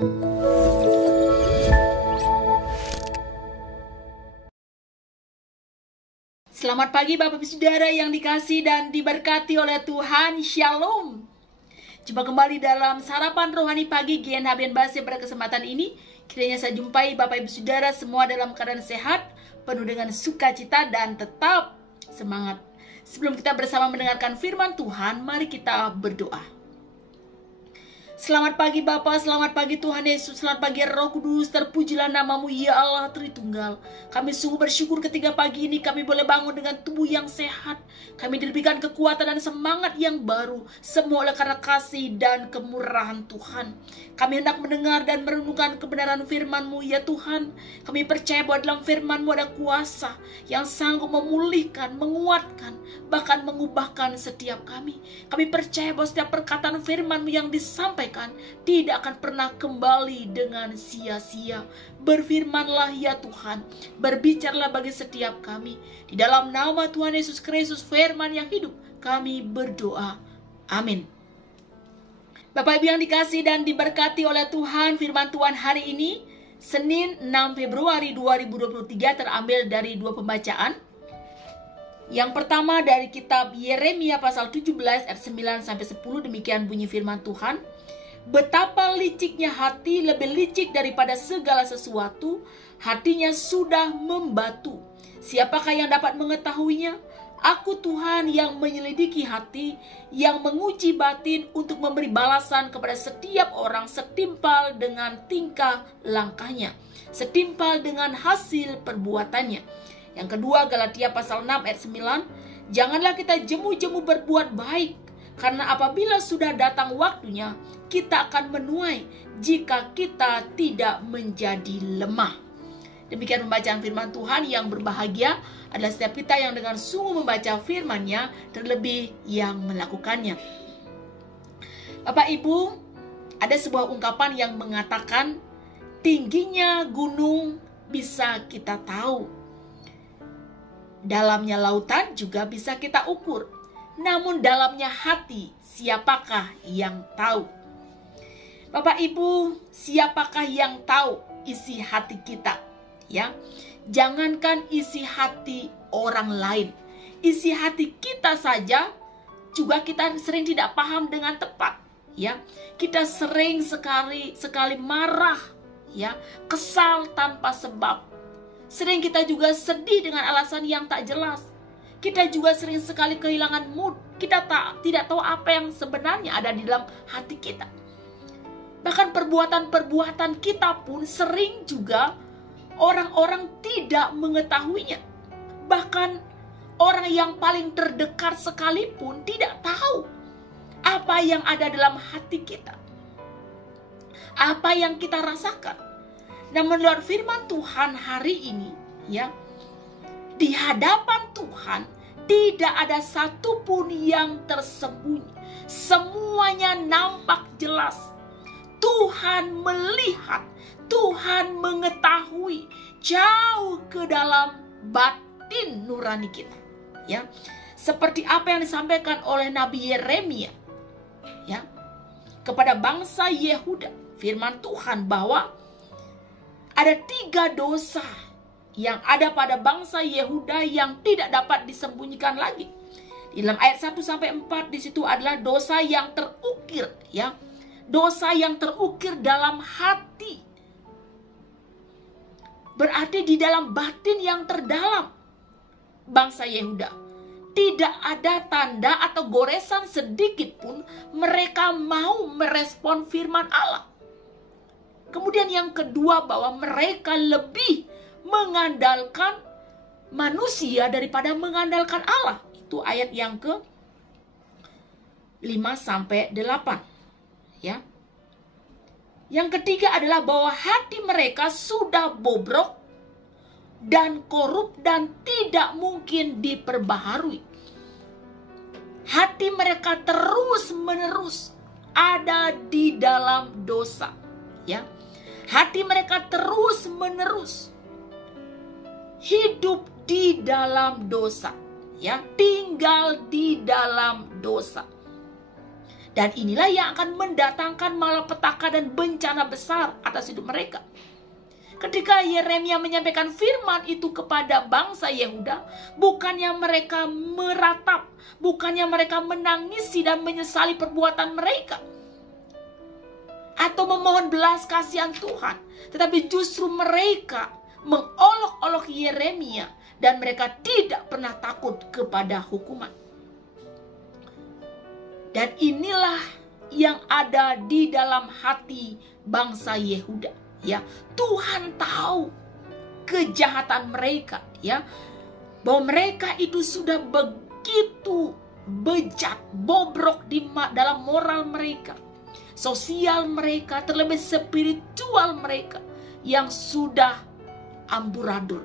Selamat pagi Bapak Ibu Saudara yang dikasihi dan diberkati oleh Tuhan. Shalom. Jumpa kembali dalam sarapan rohani pagi GNHBN Base. Pada kesempatan ini kiranya saya jumpai Bapak Ibu Saudara semua dalam keadaan sehat, penuh dengan sukacita dan tetap semangat. Sebelum kita bersama mendengarkan firman Tuhan, mari kita berdoa. Selamat pagi Bapa, selamat pagi Tuhan Yesus, selamat pagi Roh Kudus, terpujilah namamu ya Allah Tritunggal. Kami sungguh bersyukur ketika pagi ini kami boleh bangun dengan tubuh yang sehat. Kami diberikan kekuatan dan semangat yang baru, semua oleh karena kasih dan kemurahan Tuhan. Kami hendak mendengar dan merenungkan kebenaran firman-Mu ya Tuhan. Kami percaya bahwa dalam firman-Mu ada kuasa yang sanggup memulihkan, menguatkan, bahkan mengubahkan setiap kami. Kami percaya bahwa setiap perkataan firman-Mu yang disampaikan tidak akan pernah kembali dengan sia-sia. Berfirmanlah ya Tuhan, berbicaralah bagi setiap kami. Di dalam nama Tuhan Yesus Kristus, firman yang hidup, kami berdoa. Amin. Bapak Ibu yang dikasihi dan diberkati oleh Tuhan, firman Tuhan hari ini, Senin 6 Februari 2023, terambil dari dua pembacaan. Yang pertama dari kitab Yeremia pasal 17 ayat 9 sampai 10, demikian bunyi firman Tuhan. Betapa liciknya hati, lebih licik daripada segala sesuatu, hatinya sudah membatu. Siapakah yang dapat mengetahuinya? Aku Tuhan yang menyelidiki hati, yang menguji batin untuk memberi balasan kepada setiap orang setimpal dengan tingkah langkahnya, setimpal dengan hasil perbuatannya. Yang kedua, Galatia pasal 6 ayat 9. Janganlah kita jemu-jemu berbuat baik, karena apabila sudah datang waktunya, kita akan menuai jika kita tidak menjadi lemah. Demikian pembacaan firman Tuhan. Yang berbahagia adalah setiap kita yang dengan sungguh membaca firman-Nya, terlebih yang melakukannya. Bapak Ibu, ada sebuah ungkapan yang mengatakan, tingginya gunung bisa kita tahu, dalamnya lautan juga bisa kita ukur, namun dalamnya hati siapakah yang tahu? Bapak Ibu, siapakah yang tahu isi hati kita? Ya, jangankan isi hati orang lain, isi hati kita saja juga kita sering tidak paham dengan tepat. Ya, kita sering sekali marah, ya, kesal tanpa sebab. Sering kita juga sedih dengan alasan yang tak jelas. Kita juga sering sekali kehilangan mood. Kita tidak tahu apa yang sebenarnya ada di dalam hati kita. Bahkan perbuatan-perbuatan kita pun sering juga orang-orang tidak mengetahuinya. Bahkan orang yang paling terdekat sekalipun tidak tahu apa yang ada dalam hati kita, apa yang kita rasakan. Namun menurut firman Tuhan hari ini, ya, di hadapan Tuhan tidak ada satupun yang tersembunyi. Semuanya nampak jelas. Tuhan melihat, Tuhan mengetahui jauh ke dalam batin nurani kita. Ya, seperti apa yang disampaikan oleh Nabi Yeremia, ya, kepada bangsa Yehuda. Firman Tuhan bahwa ada 3 dosa yang ada pada bangsa Yehuda yang tidak dapat disembunyikan lagi. Di dalam ayat 1 sampai 4 di situ adalah dosa yang terukir, ya. Dosa yang terukir dalam hati. Berarti di dalam batin yang terdalam bangsa Yehuda. Tidak ada tanda atau goresan sedikit pun mereka mau merespon firman Allah. Kemudian yang kedua, bahwa mereka lebih mengandalkan manusia daripada mengandalkan Allah. Itu ayat yang ke 5 sampai 8. Ya. Yang ketiga adalah bahwa hati mereka sudah bobrok dan korup dan tidak mungkin diperbaharui. Hati mereka terus-menerus ada di dalam dosa, ya. Hati mereka terus-menerus hidup di dalam dosa, ya, tinggal di dalam dosa. Dan inilah yang akan mendatangkan malapetaka dan bencana besar atas hidup mereka. Ketika Yeremia menyampaikan firman itu kepada bangsa Yehuda, bukannya mereka meratap, bukannya mereka menangisi dan menyesali perbuatan mereka, atau memohon belas kasihan Tuhan, tetapi justru mereka mengolok-olok Yeremia dan mereka tidak pernah takut kepada hukuman. Dan inilah yang ada di dalam hati bangsa Yehuda. Ya, Tuhan tahu kejahatan mereka, ya, bahwa mereka itu sudah begitu bejat, bobrok dalam moral mereka, sosial mereka, terlebih spiritual mereka yang sudah amburadul.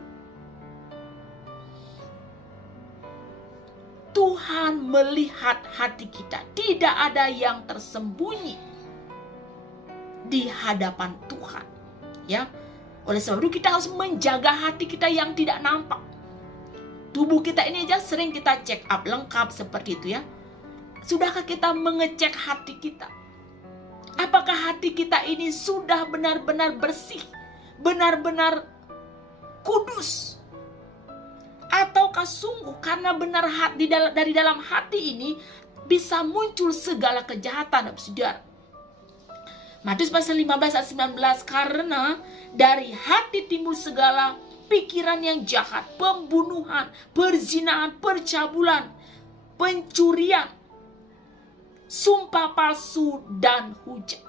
Tuhan melihat hati kita, tidak ada yang tersembunyi di hadapan Tuhan. Ya, oleh sebab itu kita harus menjaga hati kita yang tidak nampak. Tubuh kita ini aja sering kita check up lengkap seperti itu, ya. Sudahkah kita mengecek hati kita? Apakah hati kita ini sudah benar-benar bersih, benar-benar kudus? Ataukah sungguh karena benar hati dari dalam hati ini bisa muncul segala kejahatan, saudara? Matius pasal 15 ayat 19, karena dari hati timbul segala pikiran yang jahat, pembunuhan, perzinahan, percabulan, pencurian, sumpah palsu, dan hujat.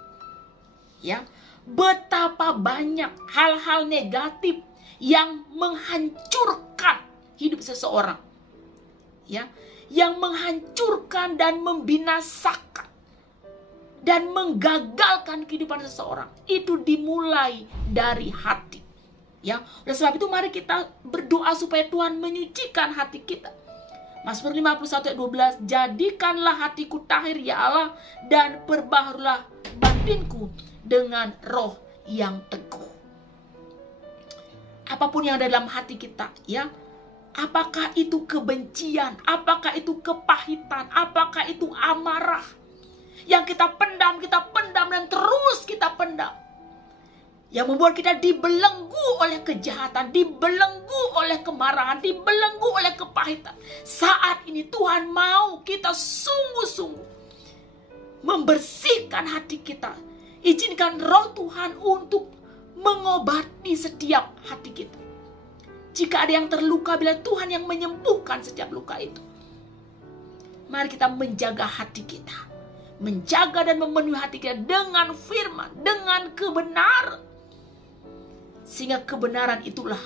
Ya, betapa banyak hal-hal negatif yang menghancurkan hidup seseorang. Ya, yang menghancurkan dan membinasakan dan menggagalkan kehidupan seseorang. Itu dimulai dari hati. Ya, oleh sebab itu mari kita berdoa supaya Tuhan menyucikan hati kita. Mazmur 51 ayat 12, jadikanlah hatiku tahir ya Allah, dan perbaharulah batinku dengan roh yang teguh. Apapun yang ada dalam hati kita, ya, apakah itu kebencian, apakah itu kepahitan, apakah itu amarah, yang kita pendam dan terus kita pendam, yang membuat kita dibelenggu oleh kejahatan, dibelenggu oleh kemarahan, dibelenggu oleh kepahitan. Saat ini Tuhan mau kita sungguh-sungguh membersihkan hati kita. Izinkan roh Tuhan untuk mengobati setiap hati kita. Jika ada yang terluka, bila Tuhan yang menyembuhkan setiap luka itu. Mari kita menjaga hati kita, menjaga dan memenuhi hati kita dengan firman, dengan kebenaran. Sehingga kebenaran itulah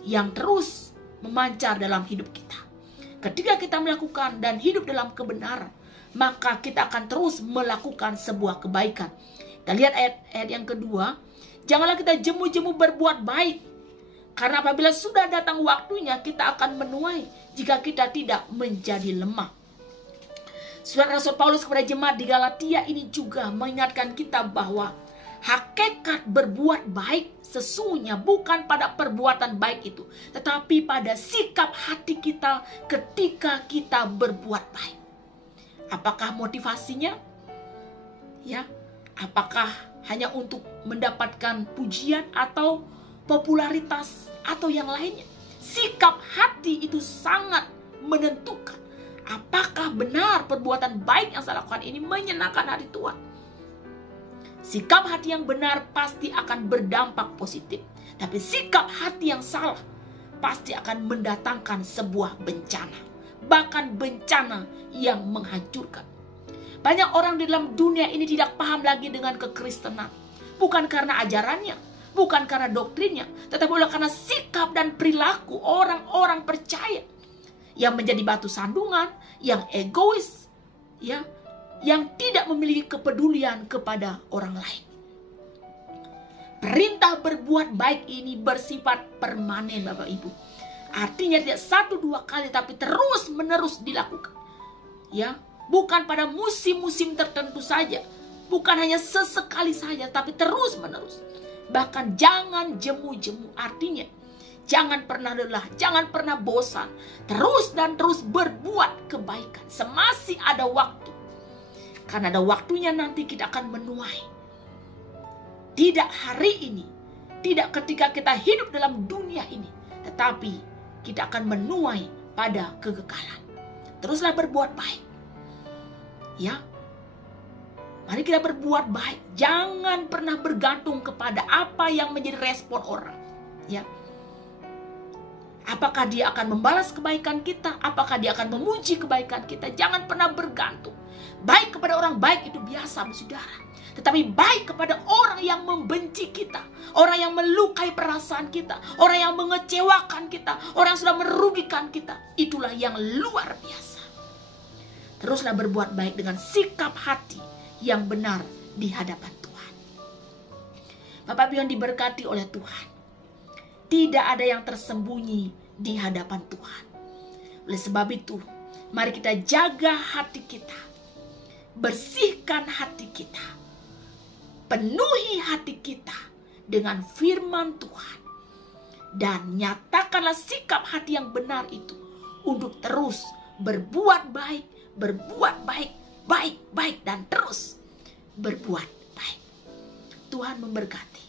yang terus memancar dalam hidup kita. Ketika kita melakukan dan hidup dalam kebenaran, maka kita akan terus melakukan sebuah kebaikan. Kita lihat ayat yang kedua. Janganlah kita jemu-jemu berbuat baik, karena apabila sudah datang waktunya kita akan menuai jika kita tidak menjadi lemah. Surat Rasul Paulus kepada jemaat di Galatia ini juga mengingatkan kita bahwa hakikat berbuat baik sesungguhnya bukan pada perbuatan baik itu, tetapi pada sikap hati kita ketika kita berbuat baik. Apakah motivasinya? Ya, apakah hanya untuk mendapatkan pujian atau popularitas atau yang lainnya? Sikap hati itu sangat menentukan apakah benar perbuatan baik yang saya lakukan ini menyenangkan hati Tuhan. Sikap hati yang benar pasti akan berdampak positif. Tapi sikap hati yang salah pasti akan mendatangkan sebuah bencana. Bahkan bencana yang menghancurkan. Banyak orang di dalam dunia ini tidak paham lagi dengan kekristenan. Bukan karena ajarannya, bukan karena doktrinnya, tetapi oleh karena sikap dan perilaku orang-orang percaya yang menjadi batu sandungan, yang egois, ya, yang tidak memiliki kepedulian kepada orang lain. Perintah berbuat baik ini bersifat permanen, Bapak Ibu. Artinya tidak 1-2 kali, tapi terus menerus dilakukan. Ya, bukan pada musim-musim tertentu saja, bukan hanya sesekali saja, tapi terus menerus. Bahkan jangan jemu-jemu, artinya jangan pernah lelah, jangan pernah bosan. Terus dan terus berbuat kebaikan semasih ada waktu. Karena ada waktunya nanti kita akan menuai. Tidak hari ini, tidak ketika kita hidup dalam dunia ini, tetapi kita akan menuai pada kekekalan. Teruslah berbuat baik. Ya. Mari kita berbuat baik. Jangan pernah bergantung kepada apa yang menjadi respon orang. Ya. Apakah dia akan membalas kebaikan kita? Apakah dia akan memuji kebaikan kita? Jangan pernah bergantung. Baik kepada orang baik itu biasa, saudara. Tetapi baik kepada orang yang membenci kita, orang yang melukai perasaan kita, orang yang mengecewakan kita, orang yang sudah merugikan kita, itulah yang luar biasa. Teruslah berbuat baik dengan sikap hati yang benar di hadapan Tuhan. Bapak Ibu yang diberkati oleh Tuhan, tidak ada yang tersembunyi di hadapan Tuhan. Oleh sebab itu, mari kita jaga hati kita, bersihkan hati kita, penuhi hati kita dengan firman Tuhan, dan nyatakanlah sikap hati yang benar itu untuk terus berbuat baik, baik, dan terus berbuat baik. Tuhan memberkati.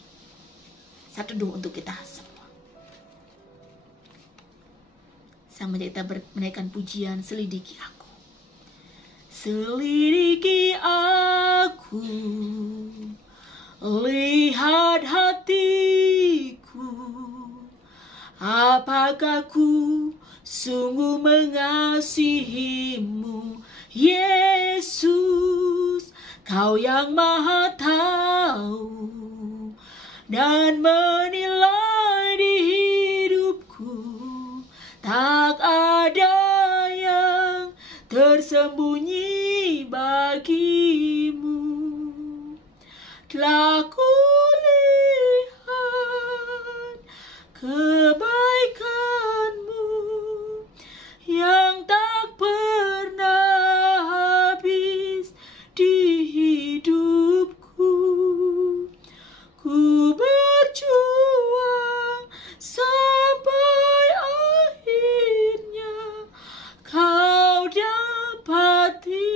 Satu doa untuk kita semua. Sama kita menaikkan pujian, selidiki aku. Selidiki aku, lihat hatiku, apakah ku sungguh mengasihimu, Yesus, Kau yang Maha Tahu dan menilai di hidupku. Tak ada yang tersembunyi bagimu. Telah kulihat kebaikanmu yang tak pernah habis di hidupku. Ku berjuang sampai akhirnya Kau dapati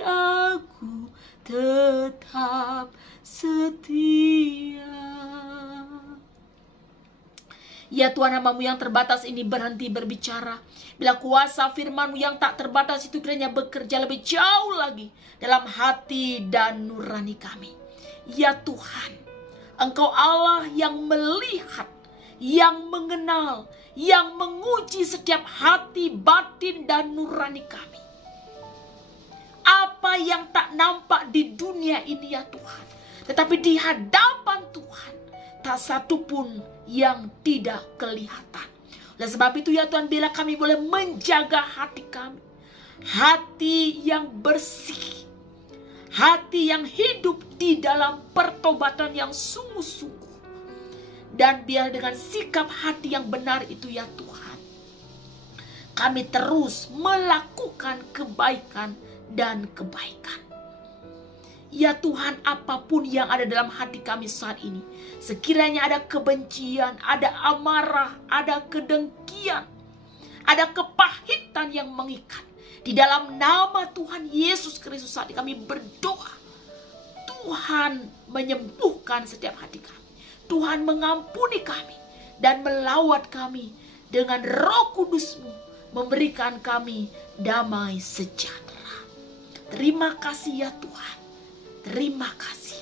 aku tetap setia. Ya Tuhan, hamba-Mu yang terbatas ini berhenti berbicara. Bila kuasa firman-Mu yang tak terbatas itu kiranya bekerja lebih jauh lagi dalam hati dan nurani kami. Ya Tuhan, Engkau Allah yang melihat, yang mengenal, yang menguji setiap hati, batin, dan nurani kami. Apa yang tak nampak di dunia ini ya Tuhan, tetapi di hadapan Tuhan tak satu pun yang tidak kelihatan. Oleh sebab itu ya Tuhan, bila kami boleh menjaga hati kami, hati yang bersih, hati yang hidup di dalam pertobatan yang sungguh-sungguh, dan biar dengan sikap hati yang benar itu ya Tuhan, kami terus melakukan kebaikan dan kebaikan. Ya Tuhan, apapun yang ada dalam hati kami saat ini, sekiranya ada kebencian, ada amarah, ada kedengkian, ada kepahitan yang mengikat, di dalam nama Tuhan Yesus Kristus saat ini kami berdoa, Tuhan menyembuhkan setiap hati kami. Tuhan mengampuni kami dan melawat kami dengan Roh Kudus-Mu, memberikan kami damai sejahtera. Terima kasih ya Tuhan. Terima kasih.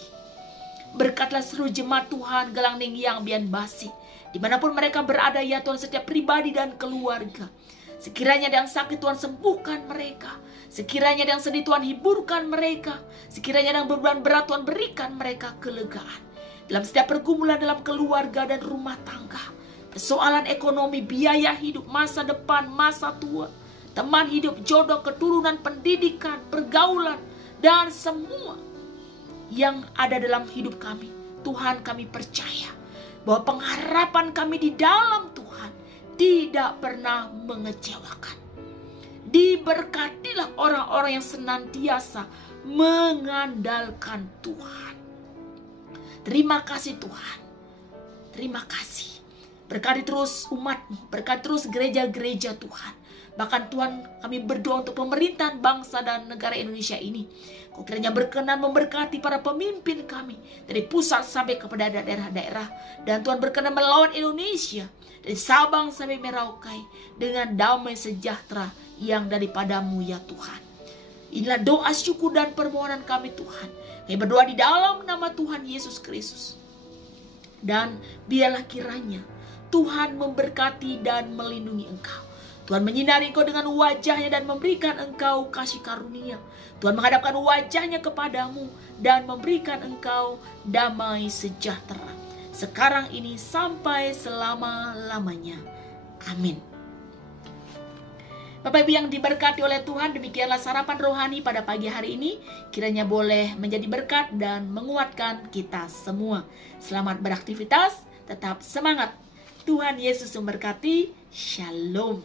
Berkatlah seluruh jemaat Tuhan Gelangning yang Bian Basi, dimanapun mereka berada ya Tuhan, setiap pribadi dan keluarga. Sekiranya ada yang sakit Tuhan sembuhkan mereka. Sekiranya ada yang sedih Tuhan hiburkan mereka. Sekiranya ada yang beban berat Tuhan berikan mereka kelegaan. Dalam setiap pergumulan dalam keluarga dan rumah tangga, persoalan ekonomi, biaya hidup, masa depan, masa tua, teman hidup, jodoh, keturunan, pendidikan, pergaulan, dan semua yang ada dalam hidup kami, Tuhan, kami percaya bahwa pengharapan kami di dalam Tuhan tidak pernah mengecewakan. Diberkatilah orang-orang yang senantiasa mengandalkan Tuhan. Terima kasih Tuhan. Terima kasih. Berkati terus umat-Mu, berkati terus gereja-gereja Tuhan. Bahkan Tuhan, kami berdoa untuk pemerintahan bangsa dan negara Indonesia ini. Kau kiranya berkenan memberkati para pemimpin kami dari pusat sampai kepada daerah-daerah. Dan Tuhan berkenan melawan Indonesia dari Sabang sampai Merauke dengan damai sejahtera yang daripadamu ya Tuhan. Inilah doa syukur dan permohonan kami Tuhan. Kami berdoa di dalam nama Tuhan Yesus Kristus. Dan biarlah kiranya Tuhan memberkati dan melindungi engkau. Tuhan menyinari engkau dengan wajahnya dan memberikan engkau kasih karunia. Tuhan menghadapkan wajahnya kepadamu dan memberikan engkau damai sejahtera. Sekarang ini sampai selama-lamanya. Amin. Bapak Ibu yang diberkati oleh Tuhan, demikianlah sarapan rohani pada pagi hari ini. Kiranya boleh menjadi berkat dan menguatkan kita semua. Selamat beraktivitas, tetap semangat. Tuhan Yesus memberkati. Shalom.